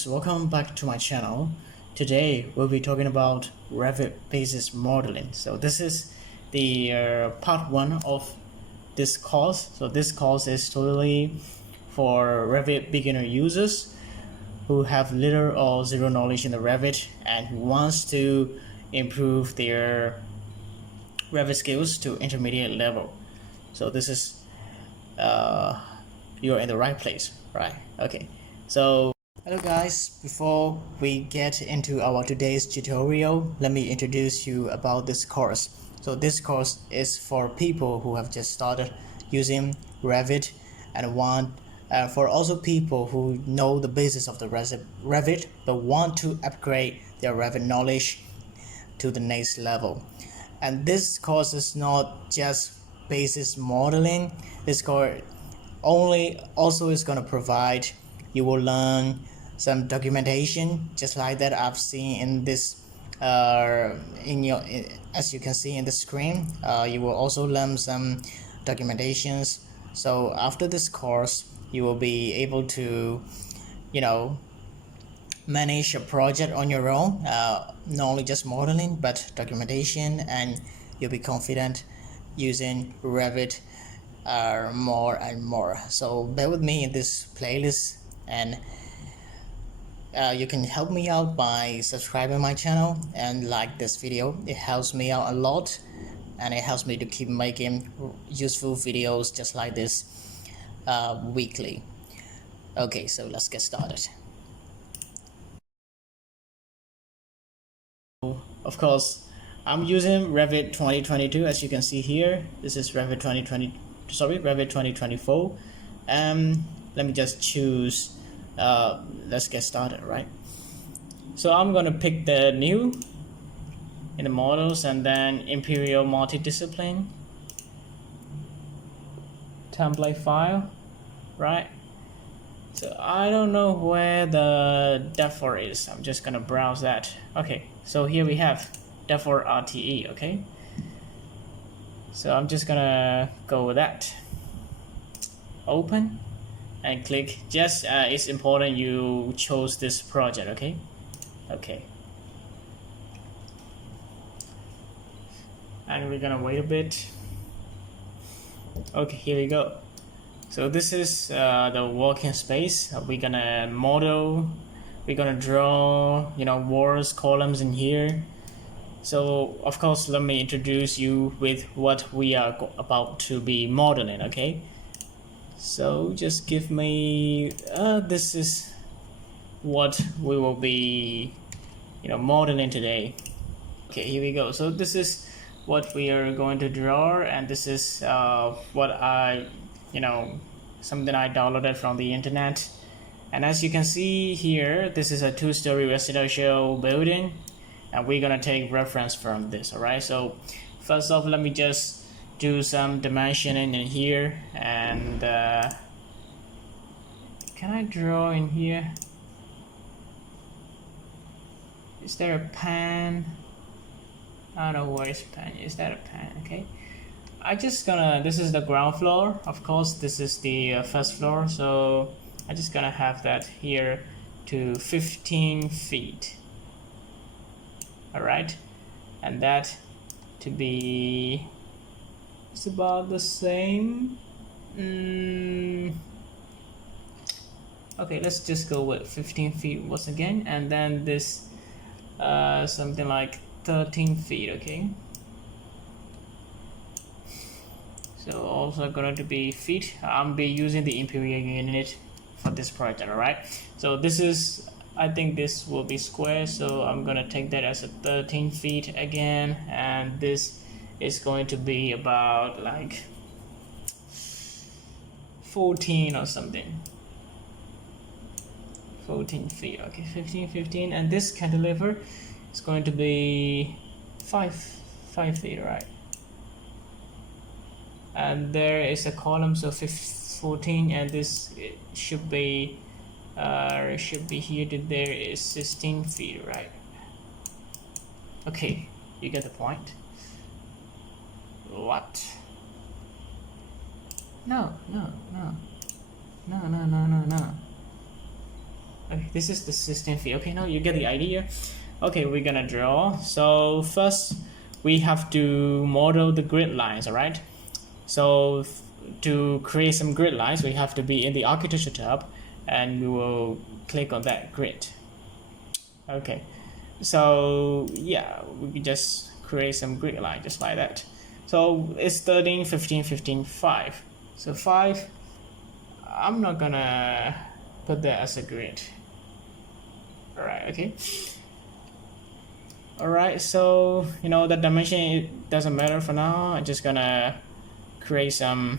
So welcome back to my channel. Today we'll be talking about REVIT basis modeling. So this is the part 1 of this course. So this course is totally for REVIT beginner users who have little or zero knowledge in the REVIT and who wants to improve their REVIT skills to intermediate level. So this is you're in the right place, right? Okay, so hello guys, before we get into our today's tutorial, let me introduce you about this course. So this course is for people who have just started using REVIT and want for also people who know the basis of the REVIT but want to upgrade their REVIT knowledge to the next level. And this course is not just basis modeling. This course also is going to provide, you will learn some documentation just like that I've seen in this as you can see in the screen. You will also learn some documentations. So after this course you will be able to manage a project on your own, not only just modeling but documentation, and you'll be confident using REVIT more and more. So bear with me in this playlist, and you can help me out by subscribing my channel and like this video. It helps me out a lot and it helps me to keep making useful videos just like this weekly. Okay, so let's get started. Of course, I'm using REVIT 2022. As you can see here, this is REVIT 2024. Let me just choose let's get started, right? So I'm gonna pick the new in the models and then imperial multidiscipline template file, right? So I don't know where the default is. I'm just gonna browse that. Okay, so here we have default RTE. Okay, so I'm just gonna go with that. Open and click. Just it's important you chose this project. Okay, and we're gonna wait a bit. Okay, here we go. So this is the working space. We're gonna model, we're gonna draw walls, columns in here. So of course let me introduce you with what we are about to be modeling. Okay, so just give me this is what we will be modeling today. Okay, here we go. So this is what we are going to draw, and this is what I something I downloaded from the internet. And as you can see here, this is a 2-story residential building and we're gonna take reference from this. Alright, so first off, let me just do some dimensioning in here, and can I draw in here? Is there a pen? I don't know where is pen. Is that a pen? Okay, I just gonna, this is the ground floor, of course this is the first floor, so I just gonna have that here to 15 feet. Alright, and that to be, it's about the same. Okay, let's just go with 15 feet once again, and then this something like 13 feet. Okay, so also going to be feet. I'm be using the imperial unit for this project. Alright, so this is, I think this will be square, so I'm gonna take that as a 13 feet again, and this is going to be about like 14 or something. 14 feet. Okay, 15, and this cantilever is going to be 5 feet, right? And there is a column, so 14, and this should be here to there is 16 feet, right? Okay, you get the point. What? No. Okay, this is the 16 feet. Okay, now you get the idea. Okay, we're gonna draw. So first we have to model the grid lines, all right? So to create some grid lines, we have to be in the architecture tab, and we will click on that grid. Okay, so yeah, we can just create some grid line just like that. So it's 13, 15, 15, 5. So 5, I'm not gonna put that as a grid. All right, okay. All right, so the dimension, it doesn't matter for now. I'm just gonna create some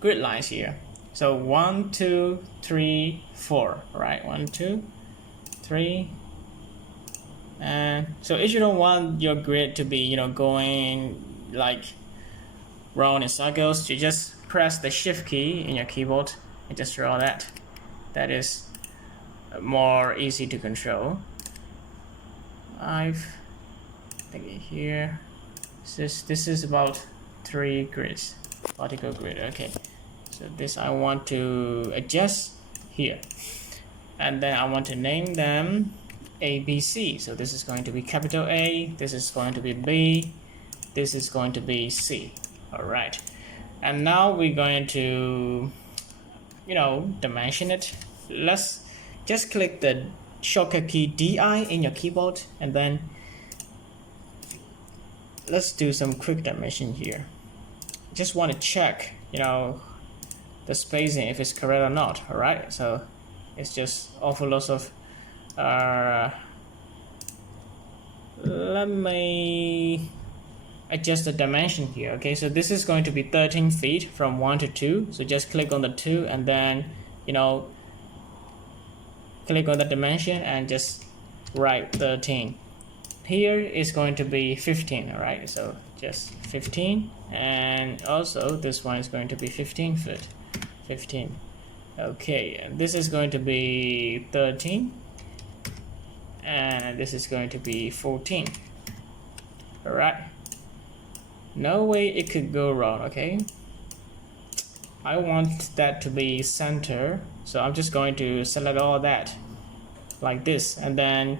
grid lines here. So 1, 2, 3, 4. All right, 1, 2, 3. And so if you don't want your grid to be going like round in circles, you just press the shift key in your keyboard and just draw that. That is more easy to control. I've thinking here, this is about 3 grids, particle grid. Okay, so this I want to adjust here, and then I want to name them A, B, C. So this is going to be capital A, this is going to be B, this is going to be C. All right, and now we're going to dimension it. Let's just click the shortcut key DI in your keyboard, and then let's do some quick dimension here. Just want to check the spacing, if it's correct or not. All right, so it's just awful lots of let me adjust the dimension here. Okay, so this is going to be 13 feet from 1 to 2. So just click on the 2, and then click on the dimension and just write 13. Here is going to be 15. All right, so just 15, and also this one is going to be 15 foot. 15. Okay, and this is going to be 13, and this is going to be 14. All right, no way it could go wrong. Okay, I want that to be center, so I'm just going to select all that like this, and then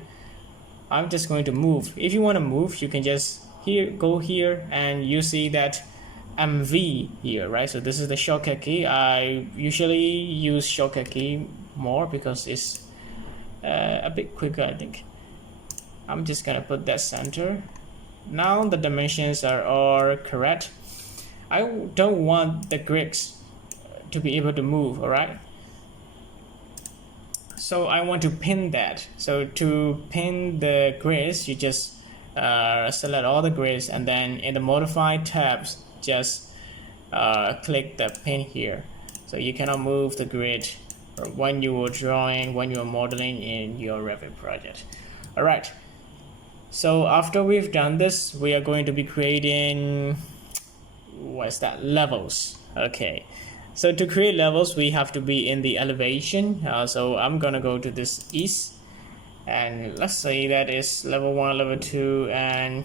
I'm just going to move. If you want to move, you can just go here, and you see that MV here, right? So this is the shortcut key. I usually use shortcut key more because it's a bit quicker, I think. I'm just gonna put that center. Now the dimensions are all correct. I don't want the grids to be able to move. All right, so I want to pin that. So to pin the grids, you just select all the grids, and then in the modify tabs, just click the pin here. So you cannot move the grid when you are drawing, when you are modeling in your Revit project. All right, so after we've done this, we are going to be creating levels. Okay, so to create levels, we have to be in the elevation. So I'm gonna go to this east, and let's say that is level 1, level 2, and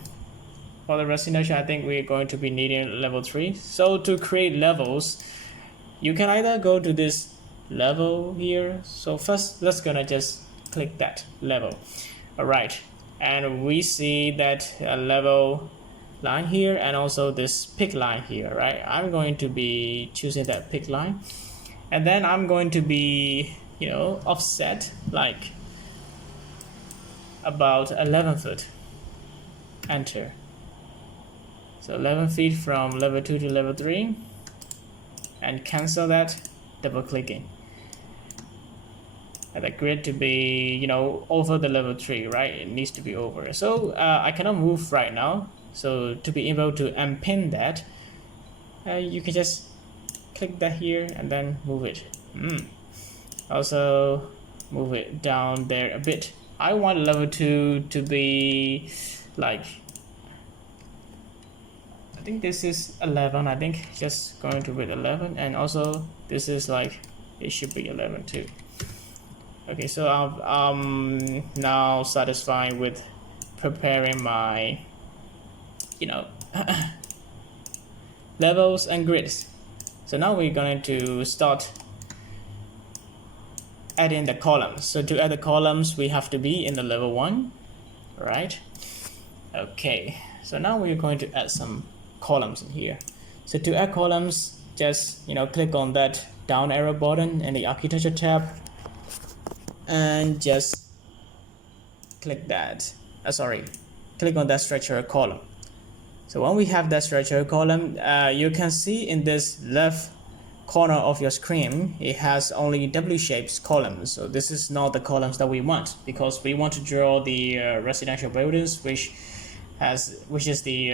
for the rest inertia, I think we're going to be needing level 3. So to create levels, you can either go to this level here. So first, let's gonna just click that level. All right, and we see that level line here, and also this pick line here, right? I'm going to be choosing that pick line, and then I'm going to be offset like about 11 foot. Enter. So 11 feet from level 2 to level 3, and cancel that, double clicking. And the grid to be over the level 3, right? It needs to be over. So I cannot move right now. So to be able to unpin that, you can just click that here and then move it. Also move it down there a bit. I want level 2 to be like, I think this is 11. I think just going to with 11, and also this is like, it should be 11 too. Okay, so I'm now satisfied with preparing my levels and grids. So now we're going to start add in the columns. So to add the columns, we have to be in the level 1, right? Okay, so now we're going to add some columns in here. So to add columns, just click on that down arrow button in the architecture tab and just click that. Click on that structure column. So when we have that structure column, you can see in this left corner of your screen, it has only W shapes columns. So this is not the columns that we want, because we want to draw the residential buildings, which is the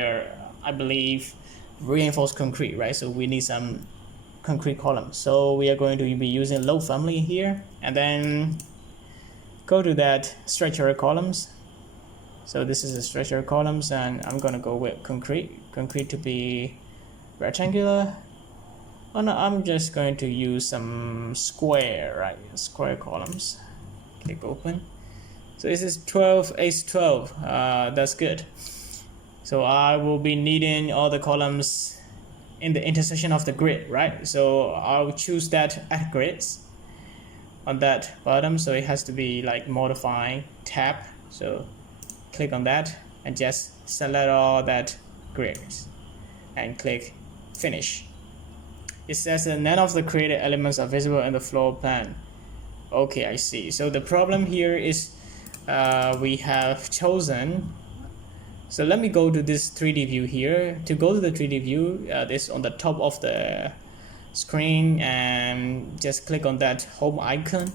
I believe reinforced concrete, right? So we need some concrete columns. So we are going to be using low family here, and then go to that structural columns. So this is the structural columns, and I'm gonna go with concrete to be rectangular. Oh no, I'm just going to use some square columns. Click open. So this is 12:12. That's good. So I will be needing all the columns in the intersection of the grid, right? So I'll choose that add grids on that bottom. So it has to be like modify tab. So click on that and just select all that grids and click finish. It says that none of the created elements are visible in the floor plan. Okay, I see. So the problem here is we have chosen. So let me go to this 3D view here. To go to the 3D view, this on the top of the screen, and just click on that home icon,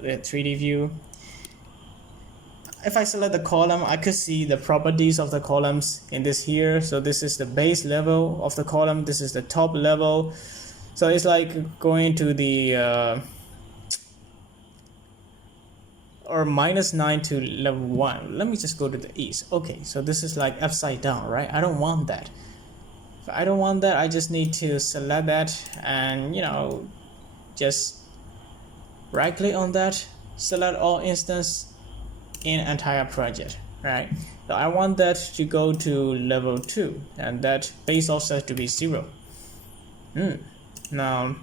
the 3D view. If I select the column, I could see the properties of the columns in this here. So this is the base level of the column. This is the top level. So it's like going to the or -9 to level 1. Let me just go to the east. Okay, so this is like upside down, right? I don't want that. If I don't want that, I just need to select that and just right click on that, select all instance in entire project, right? So I want that to go to level 2 and that base offset to be 0. Now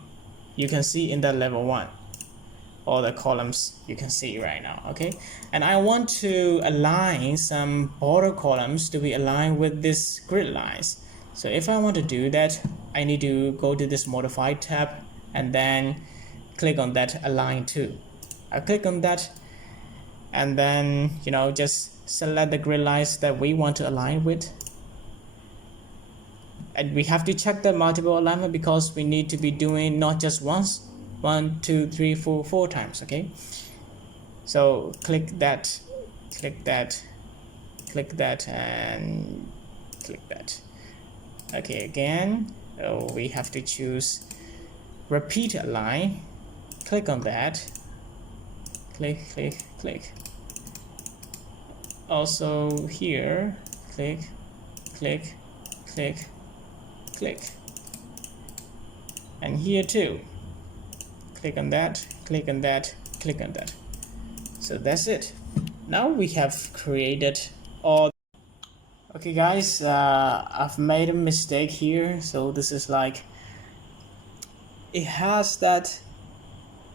you can see in that level 1 all the columns you can see right now. Okay, and I want to align some border columns to be aligned with this grid lines. So if I want to do that, I need to go to this modify tab and then click on that align to. I click on that and then just select the grid lines that we want to align with, and we have to check the multiple alignment because we need to be doing not just once, 1 2 3 4 times. Okay, so click that and click that. Okay, again, we have to choose repeat align. Click on that, click. Also here, click, and here too, click on that, click on that. So that's it. Now we have created all. Okay guys, I've made a mistake here. So this is like, it has that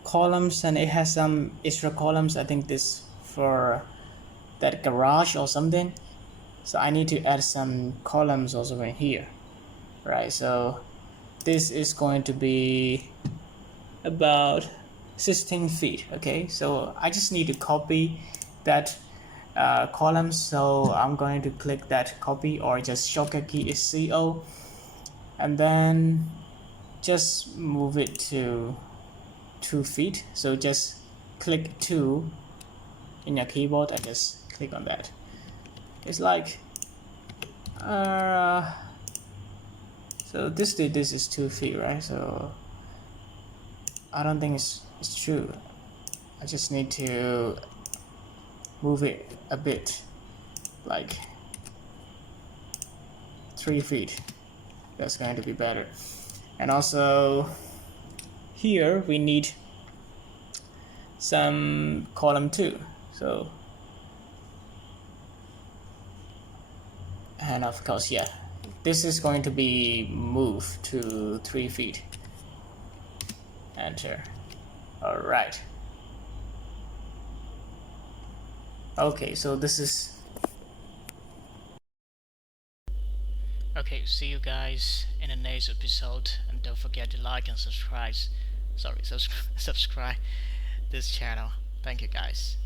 columns and it has some extra columns. I think this for that garage or something. So I need to add some columns also in here, right? So this is going to be about 16 feet. Okay, so I just need to copy that column. So I'm going to click that copy, or just shortcut key is CO, and then just move it to 2 feet. So just click 2 in your keyboard and just click on that. It's like so this is 2 feet, right? So I don't think it's true. I just need to move it a bit, like 3 feet. That's going to be better. And also here we need some column too. So, and of course, yeah, this is going to be moved to 3 feet. Enter. All right. Okay, so this is okay. See you guys in the next episode, and don't forget to like and subscribe. Sorry, subscribe this channel. Thank you guys.